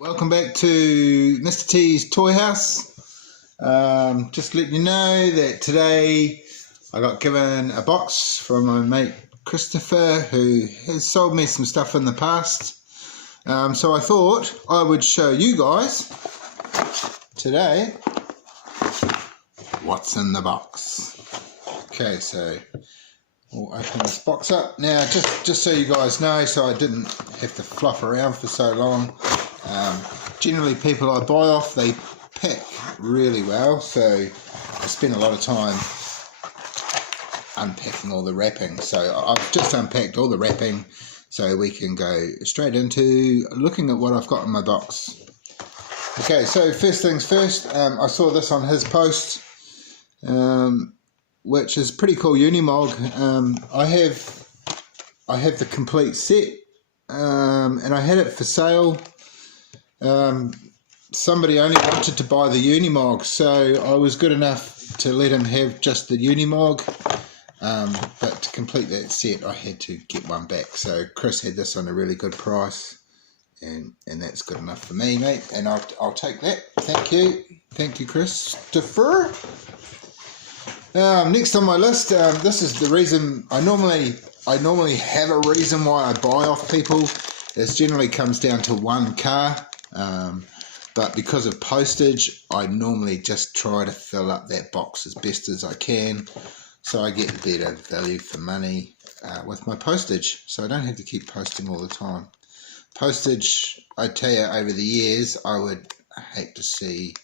Welcome back to Mr. T's Toy House. Just letting you know that today I got given a box from my mate Christopher, who has sold me some stuff in the past. So I thought I would show you guys today what's in the box. Okay, so we'll open this box up. Now, just so you guys know, so I didn't have to fluff around for so long. Generally, people I buy off, they pack really well, so I spend a lot of time unpacking all the wrapping. So I've just unpacked all the wrapping so we can go straight into looking at what I've got in my box. Okay, so first things first, I saw this on his post, which is pretty cool, Unimog. I have the complete set, and I had it for sale. Somebody only wanted to buy the Unimog, so I was good enough to let him have just the Unimog, but to complete that set I had to get one back. So Chris had this on a really good price, and that's good enough for me, mate, and I'll take that. Thank you Christopher. Next on my list, this is the reason I normally have a reason why I buy off people. This generally comes down to one car. But because of postage, I normally just try to fill up that box as best as I can, so I get better value for money with my postage, so I don't have to keep posting all the time. Postage, I tell you, over the years, I would hate to see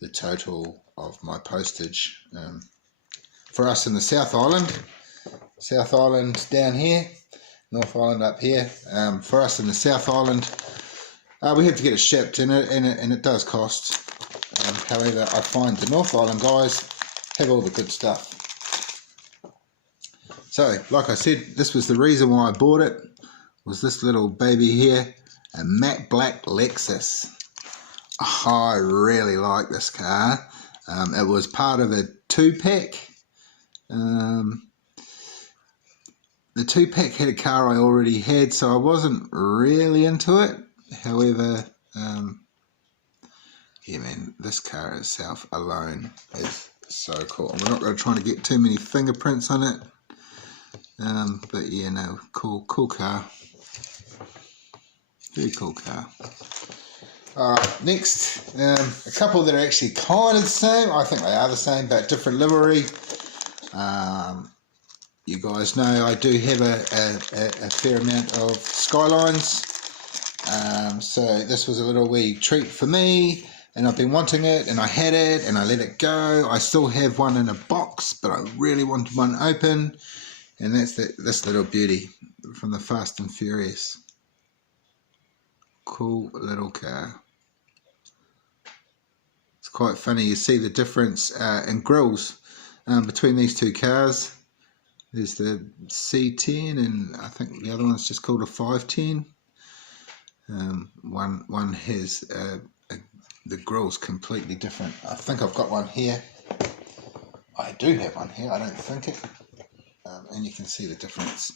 the total of my postage. For us in the South Island down here, North Island up here, for us in the South Island, we have to get it shipped, and it does cost. However, I find the North Island guys have all the good stuff. So, like I said, this was the reason why I bought it, was this little baby here, a matte black Lexus. Oh, I really like this car. It was part of a 2-pack. The 2-pack had a car I already had, so I wasn't really into it. However, yeah, man, this car itself alone is so cool. We're not going to try to get too many fingerprints on it, but yeah, no, cool car. Very cool car. Alright, next, a couple that are actually kind of the same. I think they are the same, but different livery. You guys know I do have a fair amount of Skylines. So this was a little wee treat for me, and I've been wanting it, and I had it, and I let it go. I still have one in a box, but I really wanted one open, and that's this little beauty from the Fast and Furious. Cool little car. It's quite funny, you see the difference in grills between these two cars. There's the C10, and I think the other one's just called a 510. One has the grill's completely different. I think I've got one here. I do have one here, I don't think it. And you can see the difference.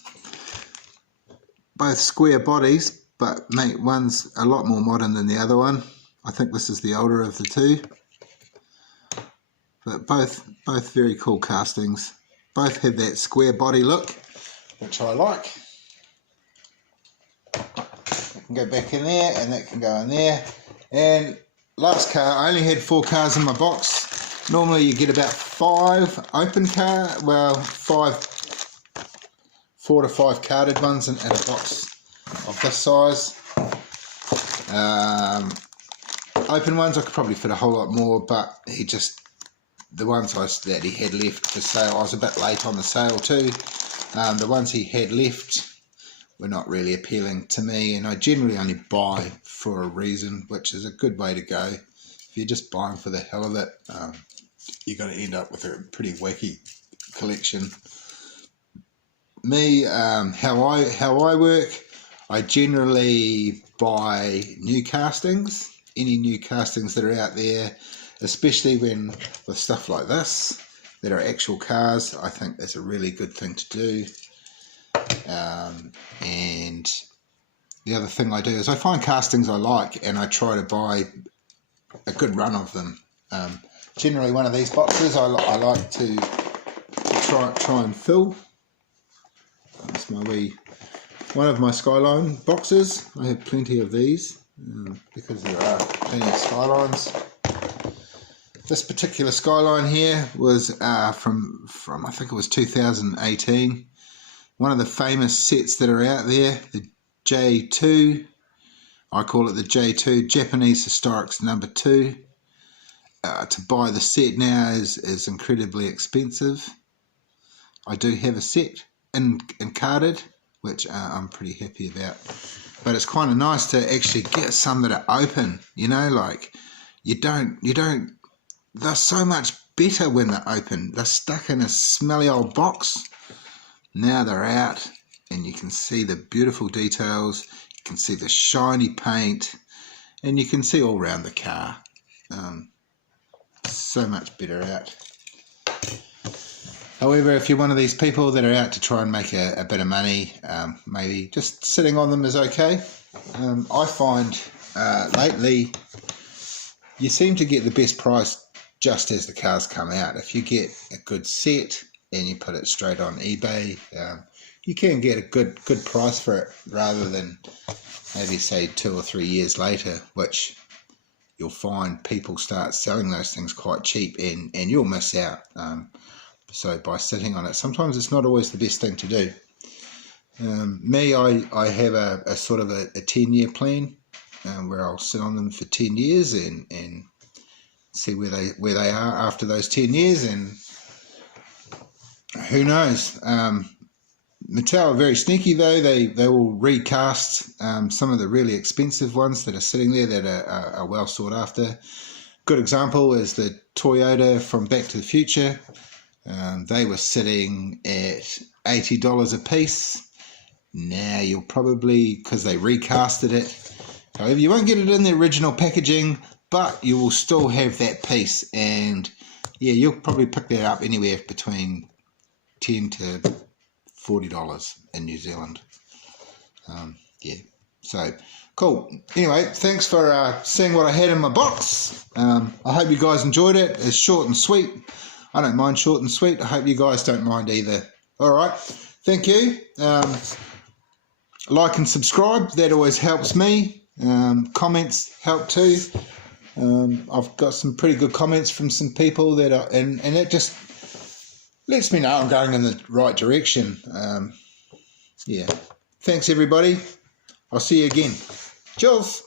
Both square bodies, but mate, one's a lot more modern than the other one. I think this is the older of the two. But both very cool castings. Both have that square body look, which I like. Can go back in there, and that can go in there. And last car, I only had 4 cars in my box. Normally you get about 5 open car, well, 4 to 5 carded ones in a box of this size. Open ones I could probably fit a whole lot more, but the ones that he had left for sale, I was a bit late on the sale too. The ones he had left were not really appealing to me, and I generally only buy for a reason, which is a good way to go. If you're just buying for the hell of it, you're going to end up with a pretty wacky collection. Me, how I work, I generally buy new castings, any new castings that are out there, especially when with stuff like this that are actual cars. I think that's a really good thing to do. And the other thing I do is I find castings I like and I try to buy a good run of them. Generally one of these boxes I like to try and fill. That's one of my Skyline boxes. I have plenty of these because there are plenty of Skylines. This particular Skyline here was from I think it was 2018. One of the famous sets that are out there, the J2. I call it the J2, Japanese Historics number 2. To buy the set now is incredibly expensive. I do have a set in carded, which I'm pretty happy about. But it's kind of nice to actually get some that are open, you know, like they're so much better when they're open. They're stuck in a smelly old box. Now they're out and you can see the beautiful details, you can see the shiny paint, and you can see all around the car. So much better out. However, if you're one of these people that are out to try and make a bit of money, maybe just sitting on them is okay. I find lately you seem to get the best price just as the cars come out. If you get a good set and you put it straight on eBay, you can get a good price for it rather than maybe say 2 or 3 years later, which you'll find people start selling those things quite cheap and you'll miss out. So by sitting on it, sometimes it's not always the best thing to do. Me, I have a sort of a 10-year plan where I'll sit on them for 10 years and see where they are after those 10 years, and who knows. Mattel are very sneaky though. They will recast some of the really expensive ones that are sitting there that are well sought after. Good example is the Toyota from Back to the Future. They were sitting at $80 a piece. Now you'll probably, because they recasted it, however, you won't get it in the original packaging, but you will still have that piece, and yeah, you'll probably pick that up anywhere between $10 to $40 in New Zealand. Yeah, so cool. Anyway, thanks for seeing what I had in my box. I hope you guys enjoyed it. It's short and sweet. I don't mind short and sweet. I hope you guys don't mind either. All right, thank you. Like and subscribe. That always helps me. Comments help too. I've got some pretty good comments from some people that are, and it just lets me know I'm going in the right direction. Yeah. Thanks everybody. I'll see you again. Cheers.